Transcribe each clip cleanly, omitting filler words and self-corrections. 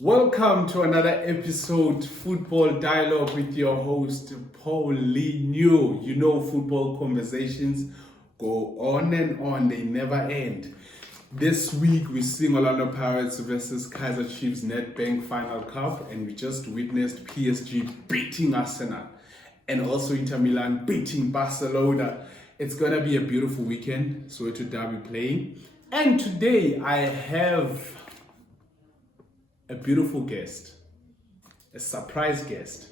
Welcome to another episode, Football Dialogue with your host, Paulinho. You know, football conversations go on and on, they never end. This week, we see Orlando Pirates versus Kaizer Chiefs Nedbank Final Cup, and we just witnessed PSG beating Arsenal, and also Inter Milan beating Barcelona. It's gonna be a beautiful weekend, Soweto Derby playing. And today, I have a beautiful guest, a surprise guest.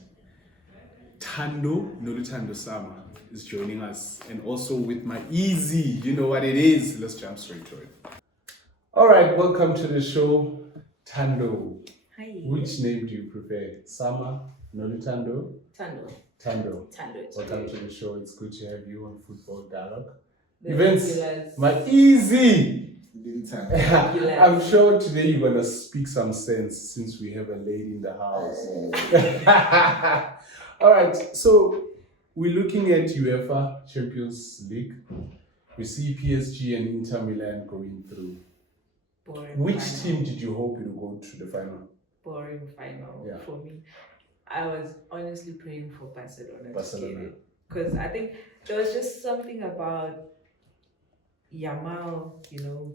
Noluthando Summer is joining us, and also with my easy, you know what it is. Let's jump straight to it. All right, welcome to the show, Thando. Hi. Which name do you prefer? Summer, Noluthando? Thando. Thando. It's Welcome good. to the show. It's good to have you on Football Dialogue. The Events, regulars. my easy. Regulars. I'm sure today you're gonna speak some sense since we have a lady in the house. All right, so we're looking at UEFA Champions League. We see PSG and Inter Milan going through. Boring Which final. team did you hope will go to the final? Boring final Yeah. for me. I was honestly praying for Barcelona. Barcelona. Because I think there was just something about Yamal,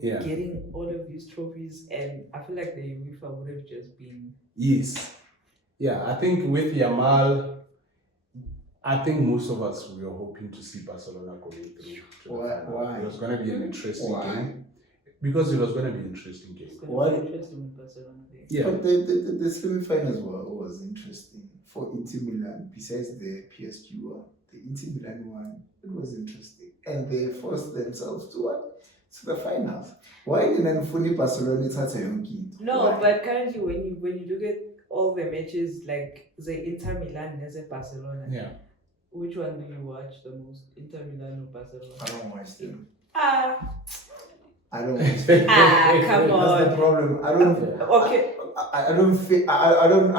Yeah. getting all of these trophies, and I feel like the UEFA would have just been. Yes. Yeah, I think with Yamal, I think most of us we were hoping to see Barcelona going through to the final. Why? It was going to be an interesting Why? game. Because it was going to be an interesting game. It's going Why? to be interesting with Barcelona there. Yeah. But the semi-finals was interesting for Inter Milan. Besides the PSG one, the Inter Milan one, it was interesting, and they forced themselves to what? To the finals. Why didn't Funi Barcelona touch a young No, but currently when you look at all the matches, like the Inter Milan and the Barcelona, Yeah. which one do you watch the most? Inter Milan or Barcelona? I don't watch them. Ah, I don't watch them. come That's the on. problem. I don't. Okay. I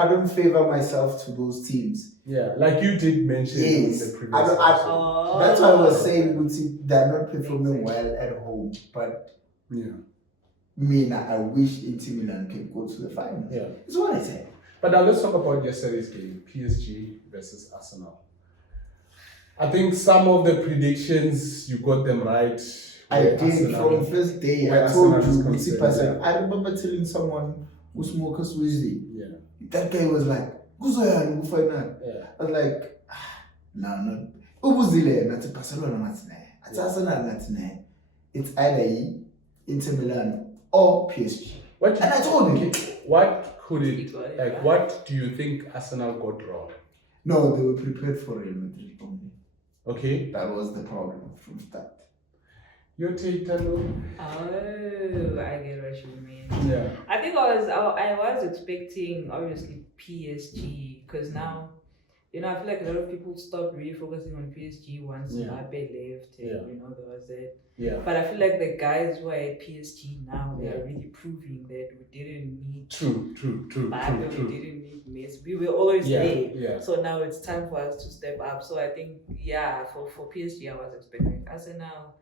don't favor myself to those teams. Yeah, like you did mention Yes. in the previous I don't- episode. Oh. That's why I was saying, Guti, they're not performing well at home. But Yeah. I wish Inter Milan can go to the final. Yeah. That's what I said. But now let's talk about yesterday's game, PSG versus Arsenal. I think some of the predictions, you got them right. I where did Arsenal- from first day. where I told Arsenal is you, concerned, Guti, yeah. I remember telling someone who smokes Wednesday. Yeah, That guy was like, "Kuzoya go final." yeah. I was like, no, not. Ubuzile not Barcelona not It's Arsenal not It's either Inter Milan or PSG. What And I told him, what could You it, got it like, right. what do you think Arsenal got wrong? no, they were prepared for Real Madrid only. Okay, That was the problem from start. your take, Thando? Oh, I get what you mean. Yeah, I think I was expecting obviously PSG because now, I feel like a lot of people stopped really focusing on PSG once Yeah. Mbappe left, and Yeah. there was that. yeah. But I feel like the guys who are at PSG now, they Yeah. are really proving that we didn't need True. Mbappe, we didn't need Messi. We were always Yeah, there. yeah. So now it's time for us to step up. So I think, for PSG, I was expecting Arsenal.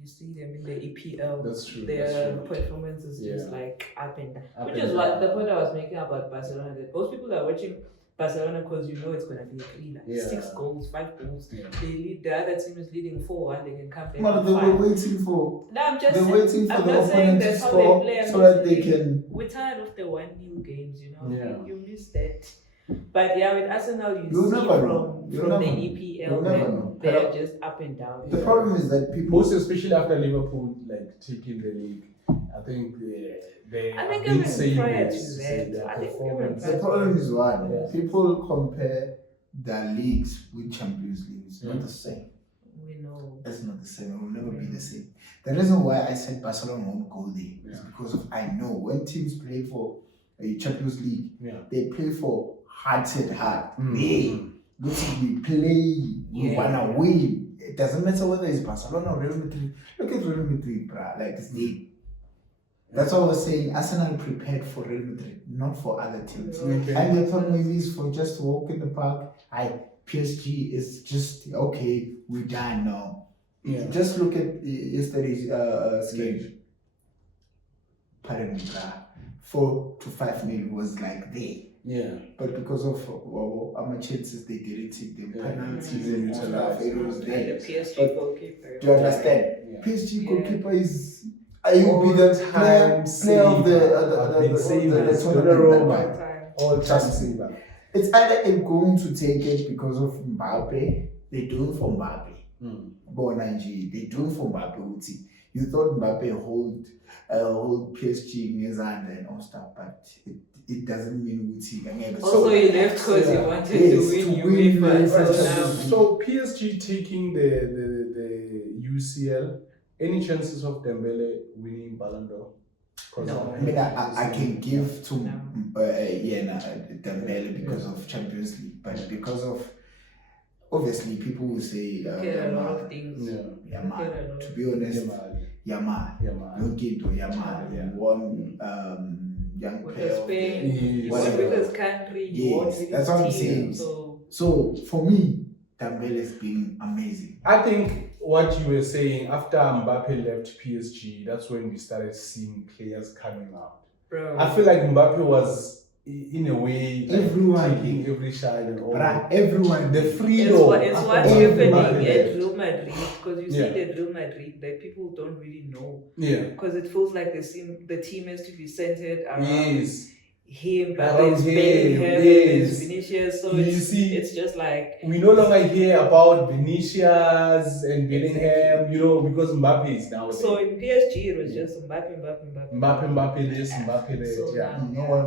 You see them in the EPL. That's true. Their That's true. performance is just Yeah. like up and down. Up Which and is what down. the point I was making about Barcelona. That most people are watching Barcelona because it's going to be a thriller. Yeah. 6 goals, 5 goals. Yeah. They lead. The other team is leading 4-1. They can come back. Well, and they were five. waiting for. No, I'm just They're saying, waiting for I'm the not saying opponent to that's how score they play. I'm so just that they saying can. We're tired of the 1-0 games. Yeah. You miss that. But yeah, with Arsenal, You'll see never know. You'll from the never know. EPL, You'll never know. they're just up and down. The problem is that people. Most especially after Liverpool like taking the league, I think they I have think been even saying prior it, to saying that, their I think even performance. The problem is one. Yeah. People compare their leagues with Champions League. It's not Mm. the same. We know. It's not the same. It will never be the same. The reason why I said Barcelona won't go there is Yeah. because of I know when teams play for a Champions League, Yeah. they play for heart and heart. Mm. Hey, we play, we Yeah. wanna win. It doesn't matter whether it's Barcelona or Real Madrid. Look at Real Madrid, bruh. Like it's they. That's why I was saying Arsenal prepared for Real Madrid, not for other teams. Okay. And the thought maybe is for just to walk in the park. PSG is just okay. We're done now. Yeah. Just look at yesterday's game. Pardon me, bruh. 4 to 5 mil was like there. Yeah. But because of our chances, they didn't take them penalties Mm. and stuff. It was And there. the PSG But goalkeeper. do you understand? Yeah. PSG Yeah. goalkeeper is. I will be the player of the tournament. All time. All time Trust me. saver. It's either they're going to take it because of Mbappe. They do it for Mbappe. Bonanji. They do it for Mbappe. You thought Mbappe hold PSG in his hand and all stuff, but it doesn't mean Uti. Also, he left because he wanted to win UEFA. So PSG taking the UCL. Any chances of Dembele winning Ballon d'Or? No. I mean, I can give to Dembele because of Champions League, but because of obviously people will say a lot of things. Yamal. To be honest, Yamal. Don't get to Yamal. One young With player. Spain, Whatever. with his country, Yes, that's what I'm saying. So for me, Dembele's been amazing. I think what you were saying after Mbappe left PSG, that's when we started seeing players coming out. Bro. I feel like Mbappe was, in a way, like, Everyone taking every shine and all. Everyone. The freedom. It's what's happening at Real Madrid, because you see that Real Madrid, that people don't really know. Yeah. Because it feels like the team has to be centered around him, but Around there's him, Bellingham, there's Vinicius, so You see, it's just like we no longer hear about Vinicius and Bellingham, because Mbappe is now there. So in PSG, it was just Mbappe this, Mbappe that. So Yeah. No one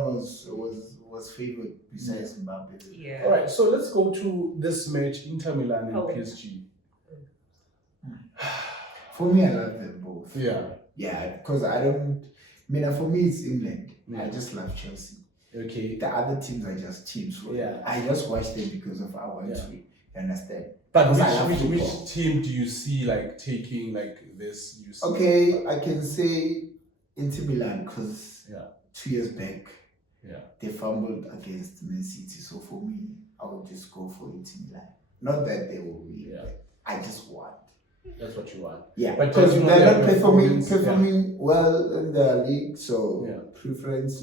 was favored besides Mbappe. Yeah. All right, so let's go to this match, Inter Milan and PSG. For me, I love them both. Yeah. Yeah, because for me, it's England. Yeah. I just love Chelsea. Okay. The other teams are just teams. Yeah. I just watch them because of our history. You understand? But Because which team do you see like taking like this? Okay, I can say Inter Milan because 2 years back, they fumbled against Man City. So for me, I would just go for Inter Milan. Not that they will win, but I just want. That's what you want. Yeah, but because they're not performing performing well in the league, so preference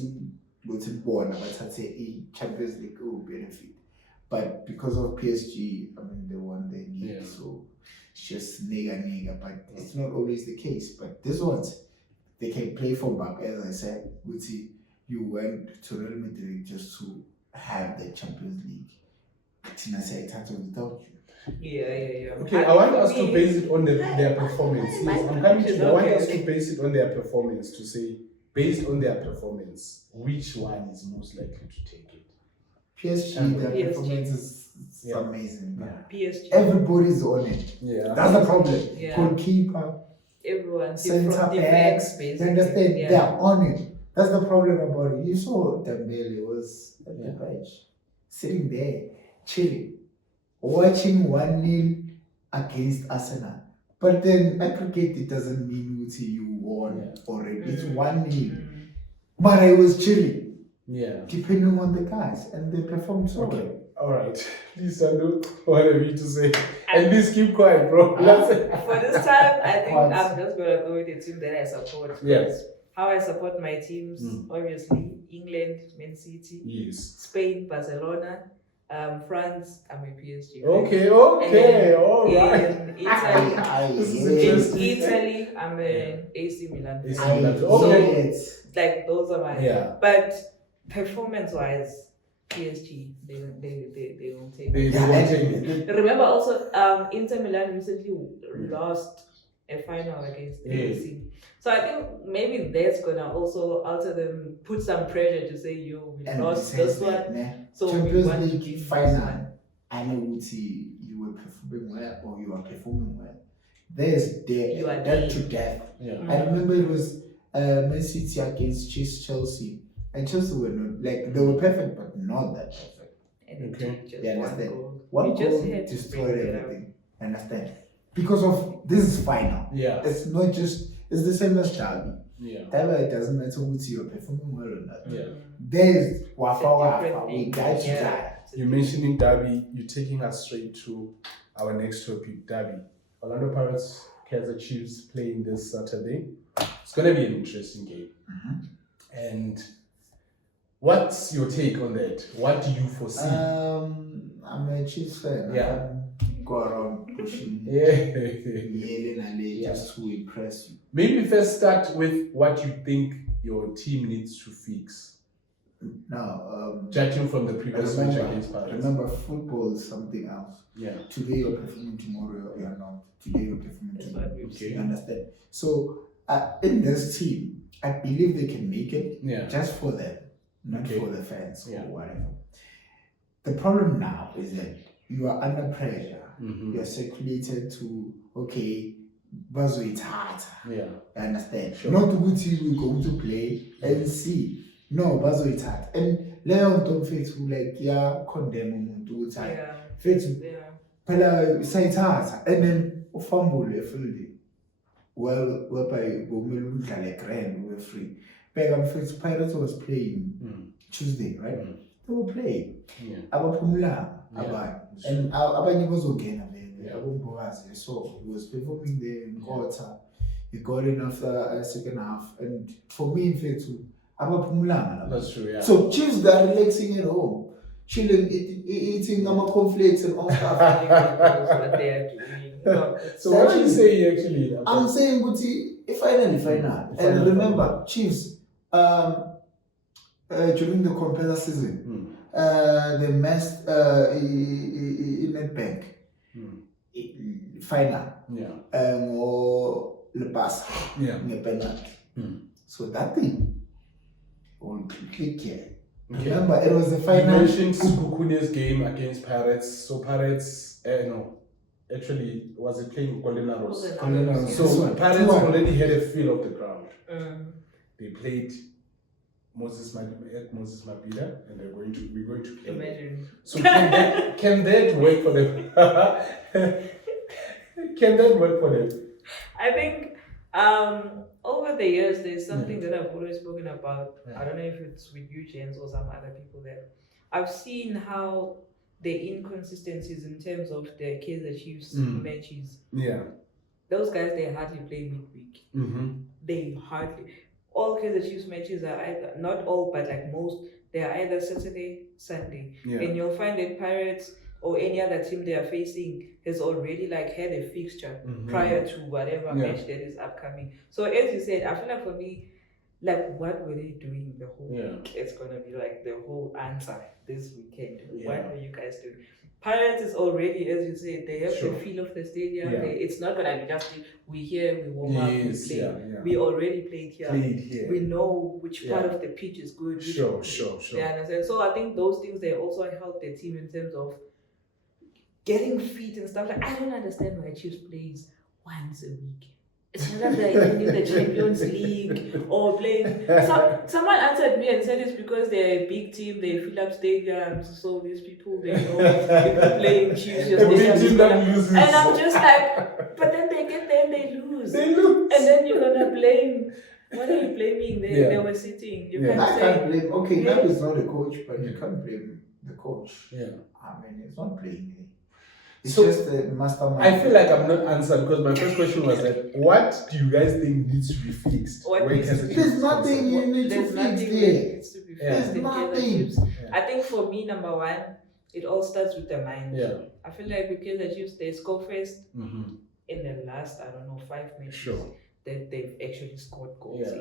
born about a Champions League will benefit. But because of PSG, they won the league, so it's just nigga, but it's not always the case. But this ones, they can play from back, as I said. You went to Real Madrid just to have the Champions League. Tina said it without you. Yeah. Okay, I want us to base it on their performance. Yes, I'm coming to. I want us to base it on their performance. To say, based on their performance, which one is most likely to take it? PSG, their performance is amazing. PSG. Everybody's on it. Yeah, that's the problem. Yeah. Goalkeeper, everyone, center backs, you understand? They are on it. That's the problem about it. You saw Dembele was at the bench, sitting there, chilling, watching 1-0 against Arsenal. But then aggregate, it doesn't mean you won already. It's 1-0. But I was chilling. Yeah. Depending on the guys, and they performed so well. All right. Please, Sandu, what have you to say? And please keep quiet, bro. For this time, I think I'm just going to go with the team that I support. Yes. How I support my teams, obviously, England, Man City, Spain, Barcelona, France, I'm a PSG. Right? Okay, all right. In Italy, I'm an AC Milan. Like those are my but performance-wise, PSG, they won't take it. Remember also, Inter Milan recently lost a final against AC. So I think maybe that's gonna also alter them, put some pressure to say, we lost this one. So Champions League final, I know you were performing well or you are performing well. There's death to death. I remember it was Man City against Chelsea. And Chelsea were not, they were perfect, but not that perfect. And you understand? Goal. One goal destroyed everything. Understand? Because of this is final. Yeah. It's not just, it's the same as Derby. Yeah. Derby, it doesn't matter whether you're performing well or not. Yeah. There's Wafa, we die to die. You're mentioning Derby, you're taking us straight to our next topic, Derby. Orlando Pirates, Kaizer Chiefs playing this Saturday. It's going to be an interesting game. And What's your take on that? What do you foresee? I'm a Chiefs fan. Yeah. I can't go around pushing yelling and just to impress you. Maybe first start with what you think your team needs to fix. Now, Judging from the previous match against Paris. Remember, football is something else. Yeah. Today you're performing, tomorrow you're not. Today you're performing, tomorrow. Okay. You understand? So, in this team, I believe they can make it just for them, not for the fans or whatever. The problem now is that you are under pressure. You are circulated to, okay, bazoithatha. Yeah. I understand. Sure. Not good team we go to play and see. No, bazoithatha. And Leon don't fit who like condemn umuntu uthi fit phela sayithatha and then ufumble efielding. Well, whereby bomele udlale grand we free. Beka mfethu Pirates was playing Tuesday, right? They were playing. Abaphumulanga abanye. And abanye bazongena vele abombokazi. So he was performing there in quarter. He got in after a second half. And for me, mfethu abaphumulanga. That's true, yeah. So Chiefs, they're relaxing at home, chilling, eating cornflakes and all stuff. That's what they are doing. So what are you saying actually? I'm saying, Guti, final. And remember, Chiefs, during the competitor season, they messed in Nedbank. Final. Or Le Pass. Penalty. So that thing will click here. Okay. Remember, it was the final. You mentioned Kukune's game against Pirates. So Pirates, actually, was it playing Colinaros? So Pirates already had a feel of the ground. They played Moses Mabila, and we're going to play. Imagine. So can that work for them? Can that work for them? I think over the years, there's something that I've always spoken about. I don't know if it's with you, James, or some other people there. I've seen how the inconsistencies in terms of the Kaizer Chiefs matches. Yeah. Those guys, they hardly play midweek. They hardly. All Kaizer Chiefs matches are either, not all, but like most, they are either Saturday, Sunday. And you'll find that Pirates or any other team they are facing has already like had a fixture prior to whatever match that is upcoming. So as you said, I feel like for me, like what were they doing the whole week? It's gonna be like the whole answer this weekend. What were you guys doing? Pirates is already, as you said, they have the feel of the stadium. It's not gonna be just we here, we warm up, we play. We already played here. We know which part of the pitch is good. Sure. Yeah, understand. So I think those things they also help the team in terms of getting fit and stuff. Like I don't understand why Chiefs plays once a week. It's not that they're even in the Champions League or playing. Someone answered me and said it's because they're a big team, they fill up stadiums, so these people they know people playing Chiefs just loses. And I'm just like, but then they get there and they lose. And then you're gonna blame. What are you blaming? They were sitting. You can't blame. Okay, that is not the coach, but you can't blame the coach. I mean, it's not blaming. It's just the mastermind. I feel like I'm not answering because my first question was that what do you guys think needs to be fixed? There's nothing you need to fix there. There's nothing. I think for me, number one, it all starts with the mind. I feel like because the Chiefs, they score first in the last, 5 matches that they've actually scored goals.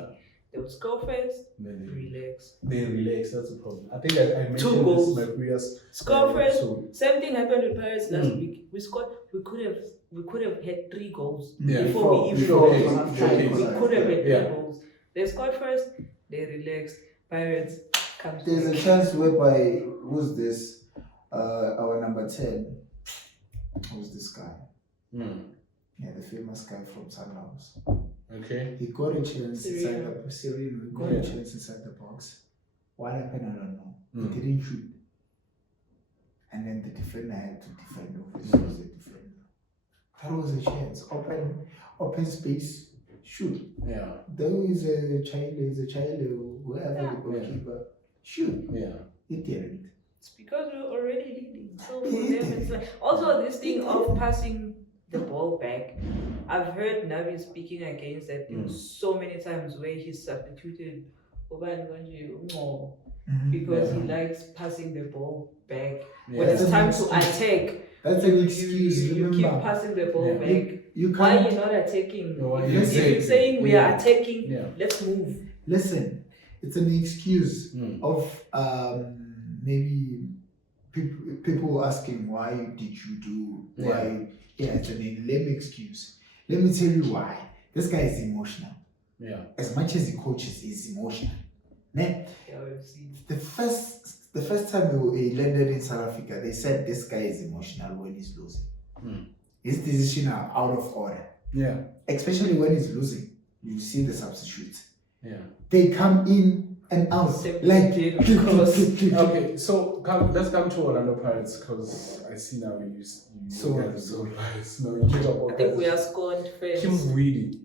They would score first, relax. They relax, that's the problem. I think I mentioned 2 goals. this in my previous score first. Same thing happened with Pirates last week. We scored. We could have had 3 goals before we even got to half time. We could have had 3 goals. They scored first. They relaxed. Pirates comes. There's a chance whereby who's this? Our number 10. Who's this guy? The famous guy from Sunhouse. Okay. He got a chance inside the got a chance inside the box. What happened? I don't know. He didn't shoot. And then the defender had to defend over the defender. That was a chance. Open space, shoot. Though he's a child or whoever the goalkeeper, shoot. He didn't. It's because we're already leading. So for them it's like also this thing of passing the ball back. I've heard Navi speaking against that thing so many times where he substituted because he likes passing the ball back. Yeah. When it's time to attack, That's an excuse. you keep Remember, passing the ball back. you Why can't are you not attacking? No, if exactly. you're saying we are attacking, Yeah. let's move. listen. It's an excuse of maybe people asking why did you do why. Yeah, it's a lame excuse. Let me tell you why. This guy is emotional. Yeah. As much as he coaches, he's emotional. Ne? Yeah, we've seen. The first time he landed in South Africa, they said this guy is emotional when he's losing. His decisions are out of order. Yeah. Especially when he's losing. You see the substitutes. Yeah. They come in and out. Okay, so let's come to Orlando Pirates because I see now you guys are biased. No, you talk about I think we are scorned first. Kim Weedy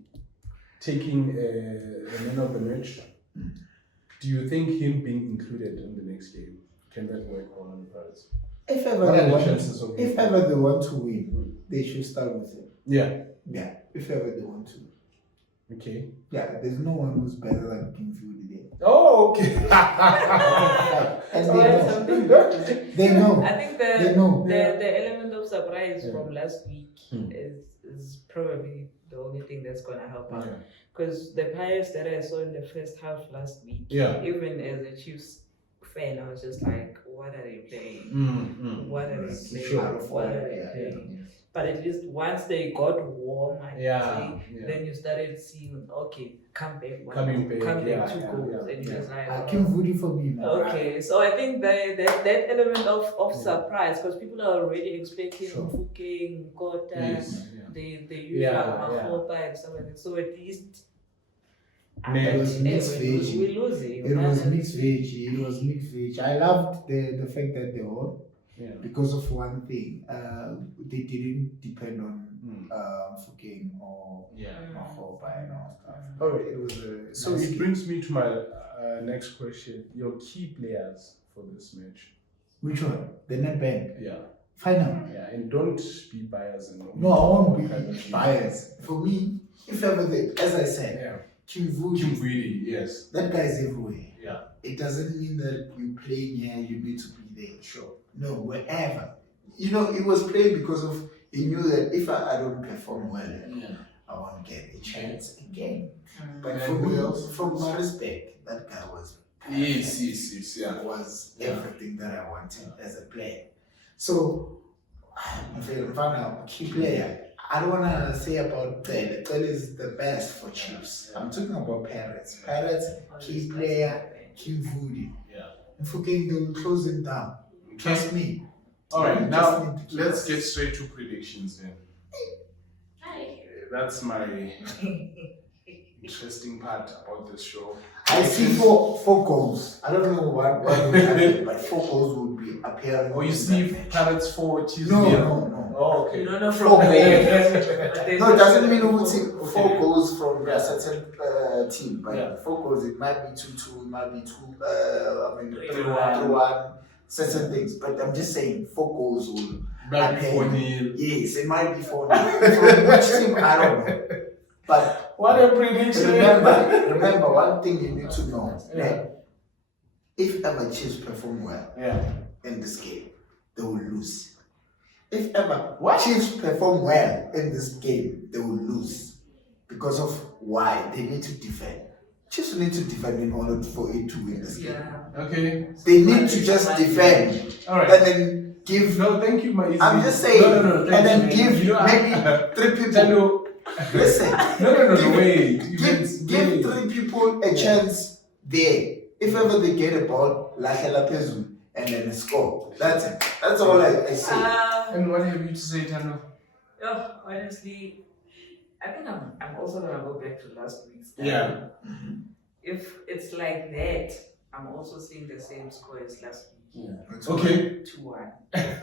taking a man of the match. Do you think him being included in the next game can that work for Orlando Pirates? If ever they want to win, they should start with him. Yeah. Yeah, if ever they want to. Okay. Yeah, there's no one who's better than King Fury there. Oh, okay. And So they that's know. something. They know. I think They know. the element of surprise from last week is probably the only thing that's gonna help out. Because the Pirates that I saw in the first half last week, even as a Chiefs fan, I was just like, what are they playing? What are they playing? Sure. What are they playing? But at least once they got warm, then you started seeing, okay, come back, two goals, and you're just like, King Fury for me, man. okay. So I think that element of surprise, because people are already expecting Mfuke, Nkota, the usual Mahopa and stuff like that. So at least It was mixed veggie. we're losing. It was mixed veggie. I loved the fact that they won. Yeah. Because of one thing, they didn't depend on Fukeng or Mahopa and all stuff. All right. It was So it brings me to my next question. Your key players for this match. Which one? The Nedbank. Yeah. Final. Yeah, and don't be biased. No, I won't be biased. For me, if ever as I said, Kim Vidi, yes. That guy is everywhere. Yeah. It doesn't mean that you playing here, you need to be there. Sure. No, wherever. You know, he was playing because of he knew that if I don't perform well, I won't get a chance again. But for me, from my respect, that guy was Yes, yeah. Was everything that I wanted as a player. So, I'm key player. I don't want to say about Tel. Tel is the best for Chiefs. I'm talking about Pirates. Pirates, key player, Kim Vudi. Yeah. And forgetting they will close him down. Trust me. All right, now let's get straight to predictions then. That's my interesting part about this show. I see four goals. I don't know what will happen, but 4 goals will be appearing. Oh, you see Pirates 4 Chiefs? No. Oh, okay. You don't know from where. No, it doesn't mean we will see 4 goals from a certain team, but 4 goals, it might be 2-2, it might be 3-1, certain things. But I'm just saying 4 goals will appear. Yes, it might be 4-0. From which team, I don't know. But what a prediction! Remember one thing you need to know. If ever Chiefs perform well in this game, they will lose. If ever Chiefs perform well in this game, they will lose. Because of why? They need to defend. Chiefs need to defend in order for it to win this game. Okay. They need to just defend. Alright. And then give. No, thank you, I'm just saying. No, and then give maybe 3 people. Listen. No, wait. Give 3 people a chance there. If ever they get a ball, Nhlanhla Pezu, and then score. That's it. That's all I say. And what have you to say, Tano? Honestly, I think I'm also gonna go back to last week's game. Yeah. If it's like that, I'm also seeing the same score as last week. Yeah. Okay. 2-1.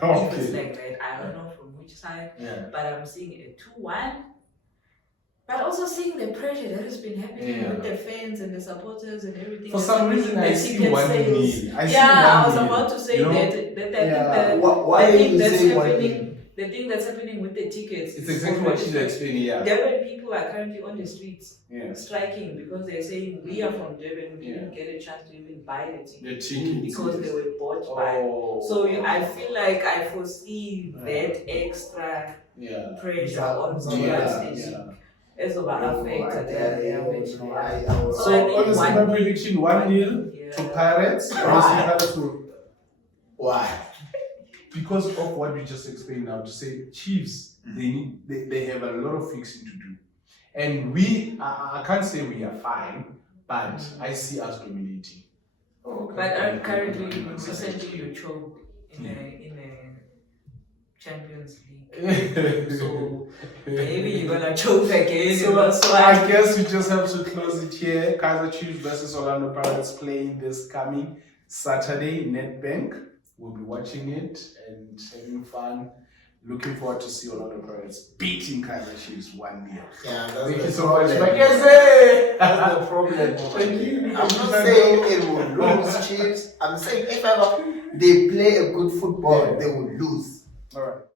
Okay. If it's like that, I don't know from which side, but I'm seeing a 2-1. But also seeing the pressure that has been happening with the fans and the supporters and everything. For some reason, I see 1-0. I was about to say that I think why I think you that's say happening the thing that's happening with the tickets. It's exactly what she's explaining, yeah. Durban people are currently on the streets Yeah. striking because they're saying we are from Durban, we didn't get a chance to even buy the tickets because they were bought by. So I feel like I foresee that extra pressure on Zambia station. As of affect their match. So honestly, my prediction 1-0 to Pirates. Why? Because of what we just explained now, to say Chiefs, they have a lot of fixing to do. And I can't say we are fine, but I see us dominating. But currently, recently you choked in a Champions League. So maybe you're gonna choke again. So I guess we just have to close it here. Kaizer Chiefs versus Orlando Pirates playing this coming Saturday. Nedbank. We'll be watching it and having fun. Looking forward to see Orlando Pirates beating Kaizer Chiefs 1-0. Yeah, thank you so much. That's the problem. Thank you. I'm not saying it will lose, Chiefs. I'm saying if ever they play a good football, they will lose.